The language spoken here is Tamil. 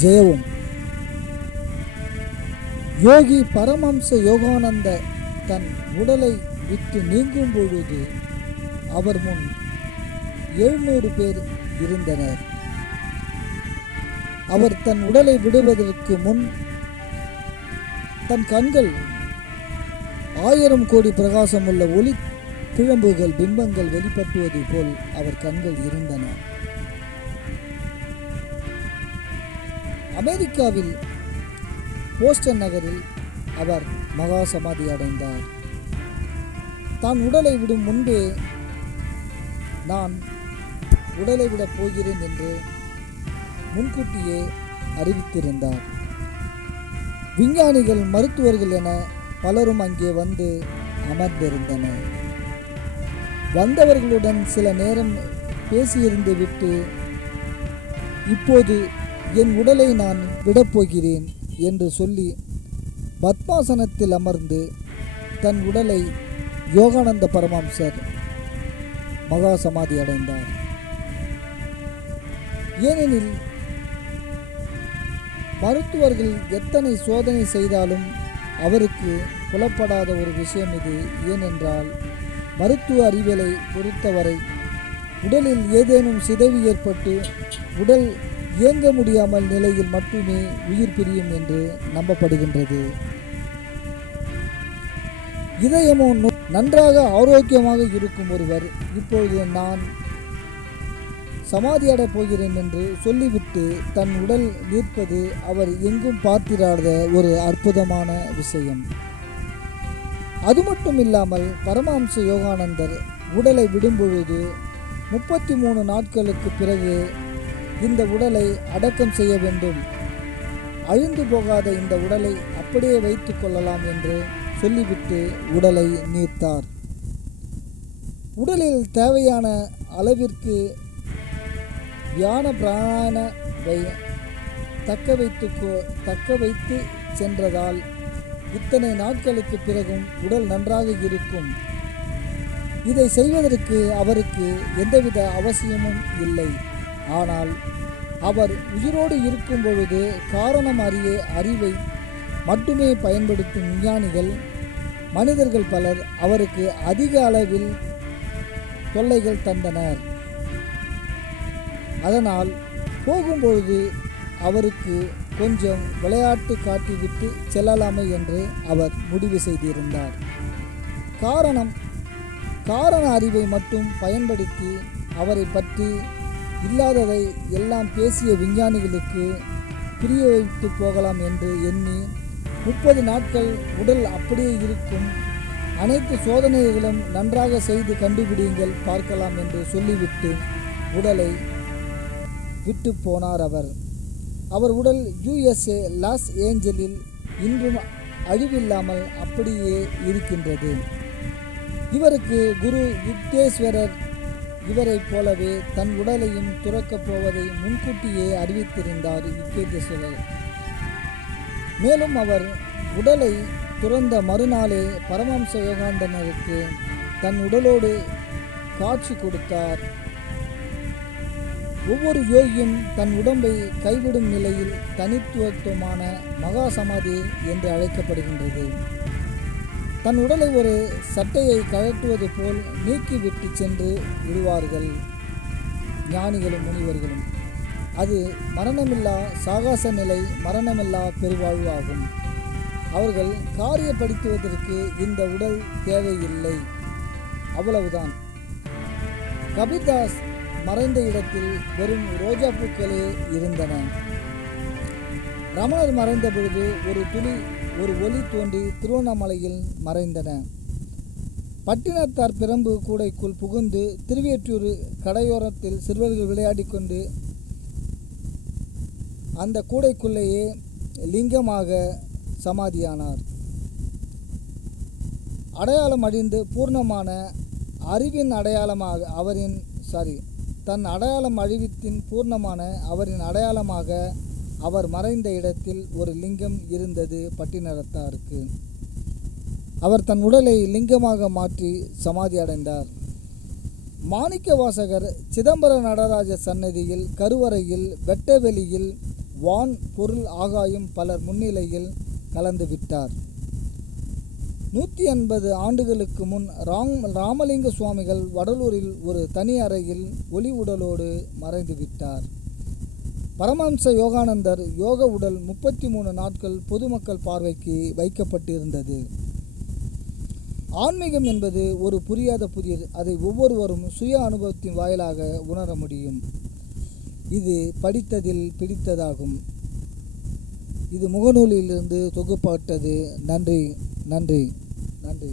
ஜெயவும். யோகி பரமம்ச யோகானந்த தன் உடலை விட்டு நீங்கும் பொழுது அவர் முன் எழுநூறு பேர் இருந்தனர். அவர் தன் உடலை விடுவதற்கு முன் தன் கண்கள் ஆயிரம் கோடி பிரகாசமுள்ள ஒளி பிழம்புகள் பிம்பங்கள் வெளிப்பட்டுவது போல் அவர் கண்கள் இருந்தன. அமெரிக்காவில் போஸ்டன் நகரில் அவர் மகா சமாதி அடைந்தார். தான் உடலை விடும் முன்பே நான் உடலை விடப் போகிறேன் என்று முன்கூட்டியே அறிவித்திருந்தார். விஞ்ஞானிகள் மருத்துவர்கள் என பலரும் அங்கே வந்து அமர்ந்திருந்தனர். வந்தவர்களுடன் சில நேரம் பேசியிருந்து விட்டு இப்போது என் உடலை நான் விடப்போகிறேன் என்று சொல்லி பத்மாசனத்தில் அமர்ந்து தன் உடலை யோகானந்த பரமம்சர் மகா சமாதி அடைந்தார். ஏனெனில் மருத்துவர்கள் எத்தனை சோதனை செய்தாலும் அவருக்கு புலப்படாத ஒரு விஷயம் இது. ஏனென்றால் மருத்துவ அறிவியலை பொறுத்தவரை உடலில் ஏதேனும் சிதைவு ஏற்பட்டு உடல் இயங்க முடியாமல் நிலையில் மட்டுமே உயிர் பிரியும் என்று நம்பப்படுகின்றது. இதயமோ நன்றாக ஆரோக்கியமாக இருக்கும் ஒருவர் இப்பொழுது நான் சமாதியாடப் போகிறேன் என்று சொல்லிவிட்டு தன் உடல் நிற்பது அவர் எங்கும் பார்த்திராத ஒரு அற்புதமான விஷயம். அது மட்டும் இல்லாமல் பரமஹம்ச யோகானந்தர் உடலை விடும்பொழுது முப்பத்தி மூணு நாட்களுக்கு பிறகு இந்த உடலை அடக்கம் செய்ய வேண்டும். அழிந்து போகாத இந்த உடலை அப்படியே வைத்துக் கொள்ளலாம் என்று சொல்லிவிட்டு உடலை நீர்த்தார். உடலில் தேவையான அளவிற்கு தியான பிராண வை- தக்க வைத்து தக்க வைத்து சென்றதால் இத்தனை நாட்களுக்கு பிறகும் உடல் நன்றாக இருக்கும். இதை செய்வதற்கு அவருக்கு எந்தவித அவசியமும் இல்லை. ஆனால் அவர் உயிரோடு இருக்கும் பொழுது காரணம் அறிய அறிவை மட்டுமே பயன்படுத்தும் விஞ்ஞானிகள் மனிதர்கள் பலர் அவருக்கு அதிக அளவில் தொல்லைகள் தந்தனர். அதனால் போகும்பொழுது அவருக்கு கொஞ்சம் விளையாட்டு காட்டிவிட்டு செல்லலாமே என்று அவர் முடிவு செய்திருந்தார். காரணம் காரண அறிவை மட்டும் பயன்படுத்தி அவரை பற்றி இல்லாததை எல்லாம் பேசிய விஞ்ஞானிகளுக்கு புரிய வைத்து போகலாம் என்று எண்ணி முப்பது நாட்கள் உடல் அப்படியே இருக்கும். அனைத்து சோதனைகளும் நன்றாக செய்து கண்டுபிடிங்கள் பார்க்கலாம் என்று சொல்லிவிட்டு உடலை விட்டு போனார் அவர். அவர் உடல் யுஎஸ்ஏ லாஸ் ஏஞ்சலில் இன்றும் அழிவில்லாமல் அப்படியே இருக்கின்றது. இவருக்கு குரு யுக்தேஸ்வரர் இவரைப் போலவே தன் உடலையும் துறக்கப் போவதை முன்கூட்டியே அறிவித்திருந்தார் யுக்தேஸ்வரர் மேலும் அவர் உடலை துறந்த மறுநாளே பரமம்ச யோகாந்தனருக்கு தன் உடலோடு காட்சி கொடுத்தார். ஒவ்வொரு யோகியும் தன் உடம்பை கைவிடும் நிலையில் தனித்துவத்துவமான மகா சமாதி என்று அழைக்கப்படுகின்றது. தன் உடலை ஒரு சட்டையை கழட்டுவது போல் நீக்கிவிட்டு சென்று விடுவார்கள் ஞானிகளும் முனிவர்களும். அது மரணமில்லா சாகாச நிலை மரணமில்லா பெருவாழ்வு ஆகும். அவர்கள் காரியப்படுத்துவதற்கு இந்த உடல் தேவையில்லை. அவ்வளவுதான். கபிதாஸ் மறைந்த இடத்தில் வெறும் ரோஜா பூக்களே இருந்தன. ரமணர் மறைந்த பொழுது ஒரு துளி ஒரு ஒளி தோன்றி திருவண்ணாமலையில் மறைந்தன. பட்டினத்தார் பிரம்பு கூடைக்குள் புகுந்து திருவேற்றூர் கடையோரத்தில் சிறுவர்கள் விளையாடி கொண்டு அந்த கூடைக்குள்ளேயே லிங்கமாக சமாதியானார். அடையாளம் அழிந்து பூர்ணமான அறிவின் அடையாளமாக அவரின் சாரி தன் அடையாளம் அழிவித்தின் பூர்ணமான அவரின் அடையாளமாக அவர் மறைந்த இடத்தில் ஒரு லிங்கம் இருந்தது பட்டினத்தாருக்கு. அவர் தன் உடலை லிங்கமாக மாற்றி சமாதி அடைந்தார். மாணிக்க வாசகர் சிதம்பர நடராஜ சன்னதியில் கருவறையில் வெட்டவெளியில் வான் பொருள் ஆகாயம் பலர் முன்னிலையில் கலந்து விட்டார். நூற்றி எண்பது ஆண்டுகளுக்கு முன் ராம் ராமலிங்க சுவாமிகள் வடலூரில் ஒரு தனி அறையில் ஒளி உடலோடு மறைந்து விட்டார். பரமஹம்ச யோகானந்தர் யோக உடல் முப்பத்தி மூணு நாட்கள் பொதுமக்கள் பார்வைக்கு வைக்கப்பட்டிருந்தது. ஆன்மீகம் என்பது ஒரு புரியாத புதியது அதை ஒவ்வொருவரும் சுய அனுபவத்தின் வாயிலாக உணர முடியும். இது படித்ததில் பிடித்ததாகும். இது முகநூலிலிருந்து தொகுப்பட்டது. நன்றி நன்றி நன்றி.